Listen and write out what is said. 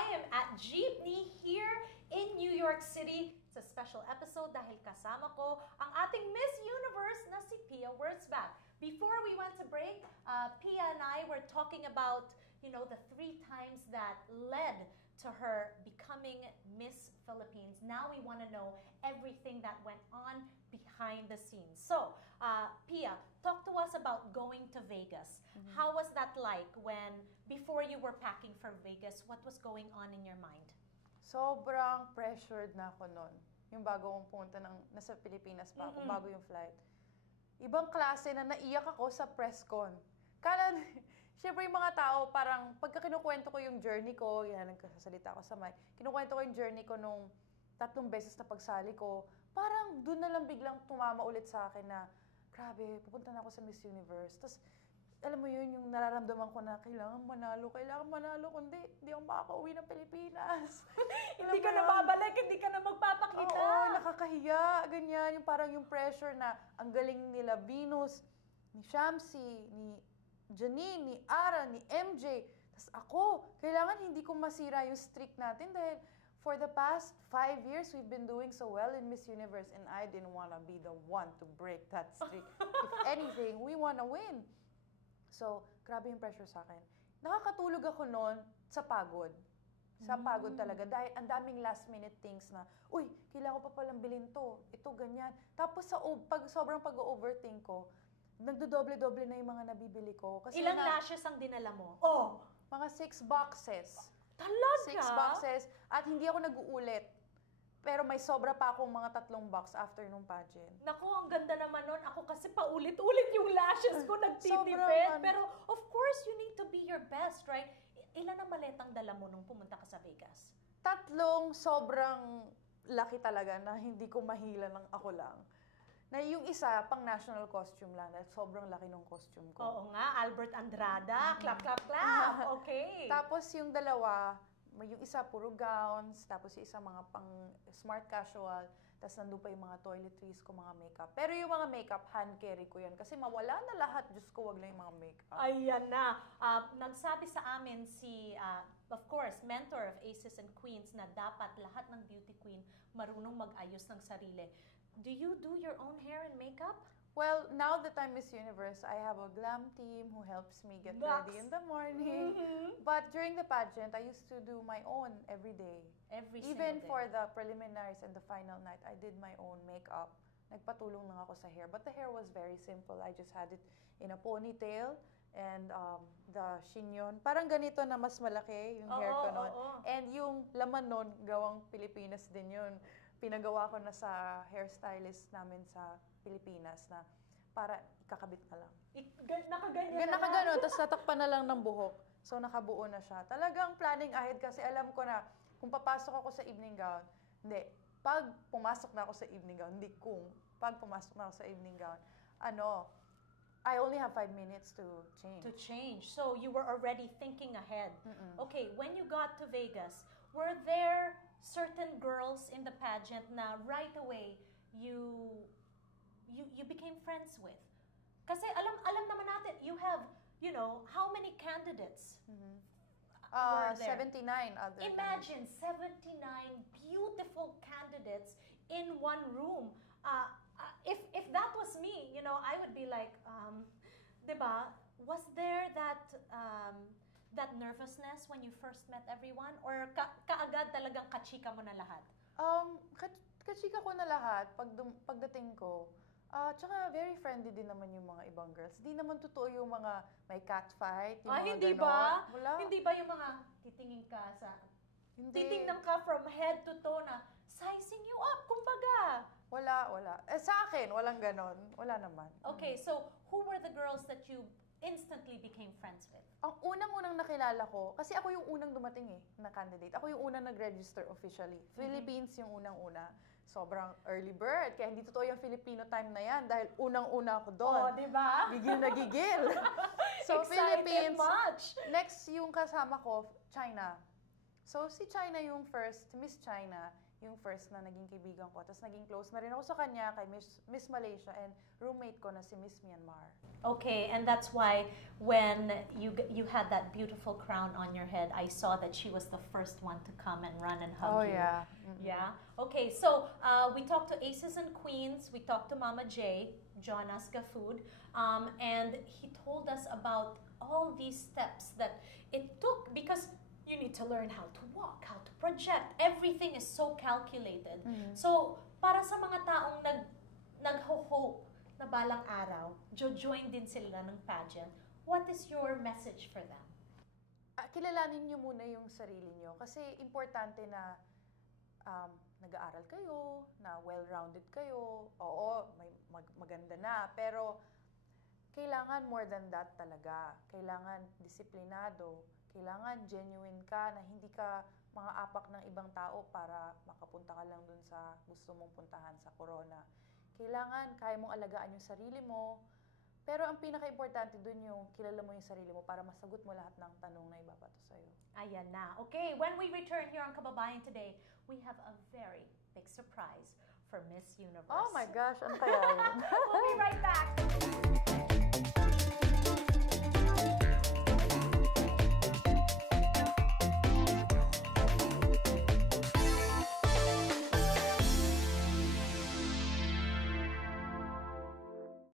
I am at Jeepney here in New York City. It's a special episode dahil kasama ko ang ating Miss Universe na si Pia Wurtzbach. Before we went to break, Pia and I were talking about, you know, the 3 times that led to her becoming Miss Philippines. Now we want to know everything that went on behind the scenes. So, Pia, talk to us about going to Vegas. How was that like when, before you were packing for Vegas, what was going on in your mind? Sobrang pressured na ako noon. Yung bago kong punta nasa Pilipinas pa ako, bago yung flight. Ibang klase na naiyak ako sa press con. Siyempre yung mga tao, parang pagka kinukwento ko yung journey ko, yan, nagkasalita ako sa mic, kinukwento ko yung journey ko nung 3 beses na pagsali ko, parang doon na lang biglang tumama ulit sa akin na, grabe, pupunta na ako sa Miss Universe. Tapos, alam mo yun, yung nararamdaman ko na kailangan manalo, kundi hindi ako makaka-uwi ng Pilipinas. Hindi ka na babalik, hindi ka na magpapakita. Oo, nakakahiya, ganyan. Yung parang yung pressure na ang galing nila Venus, ni Shamsi, ni Janine, ni Ara, ni MJ. Tapos ako, kailangan hindi ko masira yung streak natin dahil for the past 5 years, we've been doing so well in Miss Universe and I didn't want to be the one to break that streak. If anything, we want to win. So, grabe yung pressure sa akin. Nakakatulog ako noon sa pagod. Sa pagod talaga. Dahil ang daming last minute things na, uy, kailangan ko pa palang bilhin to. Ito, ganyan. Tapos sobrang pag-overthink ko, nagdodoble-doble na yung mga nabibili ko. Kasi Ilang lashes ang dinala mo? Oh! Mga 6 boxes. Talaga? 6 boxes. At hindi ako nag-uulit. Pero may sobra pa akong mga 3 box after nung pageant. Naku, ang ganda naman nun. Ako kasi paulit-ulit yung lashes ko nagtitipid. Pero of course, you need to be your best, right? Ilan ang maletang dala mo nung pumunta ka sa Vegas? 3 sobrang laki talaga na hindi ko mahila ng ako lang. Na yung isa, pang national costume lang. Dahil sobrang laki ng costume ko. Oo nga, Albert Andrada. Clap, clap, clap. Okay. Tapos yung dalawa, yung isa puro gowns, tapos yung isa mga pang smart casual, tapos nandun pa yung mga toiletries ko, mga makeup. Pero yung mga makeup, hand carry ko yan. Kasi mawala na lahat, Diyos ko, wag lang yung mga makeup. Ayan na. Nagsabi sa amin si, of course, mentor of Aces and Queens na dapat lahat ng beauty queen marunong mag-ayos ng sarili. Do you do your own hair and makeup? Well, now that I'm Miss Universe, I have a glam team who helps me get ready in the morning. But during the pageant, I used to do my own every day. Even for the preliminaries and the final night, I did my own makeup. Nagpatulong lang ako sa hair. But the hair was very simple. I just had it in a ponytail and the chignon. Parang ganito na mas malaki yung hair ko nun. And yung laman nun, gawang Pilipinas din yun. Pinagawa ko na sa hairstylist namin sa Pilipinas na para ikakabit na lang. Nakaganyan na Nakaganon, tapos tatakpan na lang ng buhok. So, nakabuo na siya. Talagang planning ahead kasi alam ko na kung papasok ako sa evening gown, hindi. Pag pumasok na ako sa evening gown, hindi kung. Pag pumasok na ako sa evening gown, I only have 5 minutes to change. To change. So, you were already thinking ahead. Okay, when you got to Vegas, were there certain girls in the pageant na right away you became friends with? Kasi alam naman natin, you have, you know, how many candidates were there? 79 other Imagine 79 beautiful candidates in one room. If that was me, you know, I would be like, diba, was there that that nervousness when you first met everyone? Or kaagad talagang kachika mo na lahat? Kachika ko na lahat pagdating ko. Tsaka very friendly din naman yung mga ibang girls. Di naman totoo yung mga may catfight, yung mga hindi ganon. ba? Wala. Hindi ba yung mga titingin ka sa... Hindi. Titingnan ka from head to toe na sizing you up, kumbaga. Wala. Sa akin, walang ganon. Wala naman. Okay, so who were the girls that you instantly became friends with? Ang unang-unang nakilala ko, kasi ako yung unang dumating na candidate. Ako yung unang nag-register officially. Philippines yung unang-una. Sobrang early bird. Kaya hindi totoo yung Filipino time na yan dahil unang-una ako doon. Oh, di ba? Gigil na gigil. So, Excited Philippines. much. Next yung kasama ko, China. So, si China yung first Miss China. yung first na naging kaibigan ko. Tapos naging close na rin ako sa kanya, kay Miss Malaysia, and roommate ko na si Miss Myanmar. Okay, and that's why when you had that beautiful crown on your head, I saw that she was the first one to come and run and hug you. Yeah. Yeah. Okay, so we talked to Aces and Queens. We talked to Mama J, Jonas Gafood, and he told us about all these steps that it took, because you need to learn how to walk, how to project. Everything is so calculated. So, para sa mga taong nag-hope na balang araw, join din sila ng pageant, what is your message for them? Kilalanin niyo muna yung sarili niyo. Kasi importante na nag-aaral kayo, na well-rounded kayo. Oo, may maganda na. Pero, kailangan more than that talaga. Kailangan disiplinado. Kailangan genuine ka, na hindi ka mga apak ng ibang tao para makapunta ka lang dun sa gusto mong puntahan sa corona. Kailangan kaya mong alagaan yung sarili mo. Pero ang pinaka-importante dun yung kilala mo yung sarili mo para masagot mo lahat ng tanong na ibabato sa'yo. Ayan na. Okay, when we return here on Kababayan today, we have a very big surprise for Miss Universe. Oh my gosh, ano kaya yun? We'll be right back.